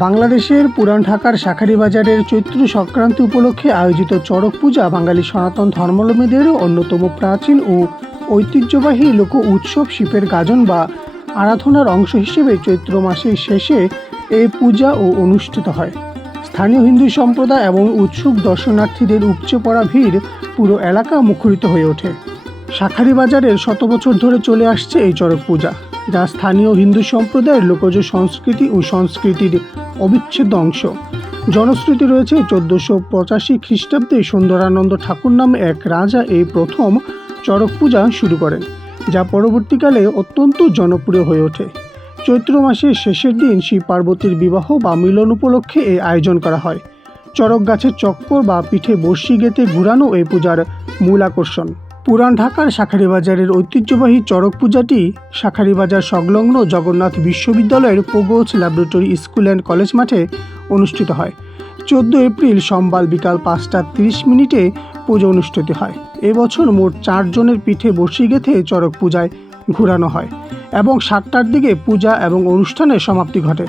বাংলাদেশের পুরান ঢাকার শাঁখারীবাজারের চৈত্র সংক্রান্তি উপলক্ষে আয়োজিত চড়ক পূজা বাঙালি সনাতন ধর্মাবলম্বীদেরও অন্যতম প্রাচীন ও ঐতিহ্যবাহী লোক উৎসব শিবের গাজন বা আরাধনার অংশ হিসেবে চৈত্র মাসের শেষে এই পূজা অনুষ্ঠিত হয়। স্থানীয় হিন্দু সম্প্রদায় এবং উৎসুক দর্শনার্থীদের উপচে পড়া ভিড় পুরো এলাকা মুখরিত হয়ে ওঠে। শাঁখারীবাজারের শত বছর ধরে চলে আসছে এই চড়ক পূজা, যা স্থানীয় হিন্দু সম্প্রদায়ের লোকজ সংস্কৃতি ও সংস্কৃতির অবিচ্ছেদ্য অংশ। জনশ্রুতি রয়েছে 1485 খ্রিস্টাব্দে সুন্দরানন্দ ঠাকুর নামে এক রাজা এই প্রথম চড়ক পূজা শুরু করেন, যা পরবর্তীকালে অত্যন্ত জনপ্রিয় হয়ে ওঠে। চৈত্র মাসের শেষের দিন শিব পার্বতীর বিবাহ বা মিলন উপলক্ষে এই আয়োজন করা হয়। চড়ক গাছের চক্কর বা পিঠে বর্ষি গেঁথে ঘুরানো এই পূজার মূল আকর্ষণ। পুরান ঢাকার শাঁখারীবাজারের ঐতিহ্যবাহী চড়ক পূজাটি শাঁখারীবাজার সংলগ্ন জগন্নাথ বিশ্ববিদ্যালয়ের Pogose laboratory school and college মাঠে অনুষ্ঠিত হয়। 14 এপ্রিল সোমবার বিকাল 5টা 30 পুজো অনুষ্ঠিত হয়। এবছর মোট 4 জনের পিঠে বর্ষি গেঁথে চড়ক পূজায় ঘুরানো হয় এবং 7টার দিকে পূজা এবং অনুষ্ঠানের সমাপ্তি ঘটে।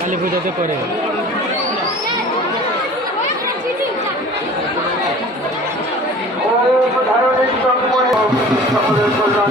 কালী পূজাতে পরে সকলের কল্যাণ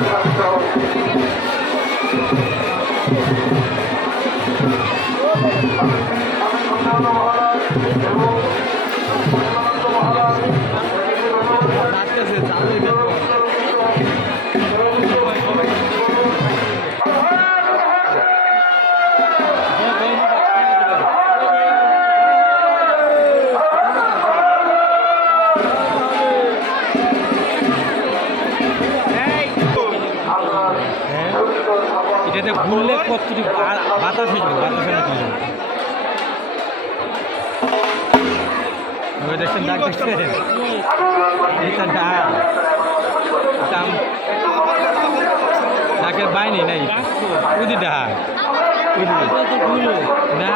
এটাতে ঘুরলে কতটি বাতাস হয়েছিল, বাতাসের মতো দেখছেন, ডাক দেখছেন, এটা ডাকের বাইনি নাই উদি ডাক না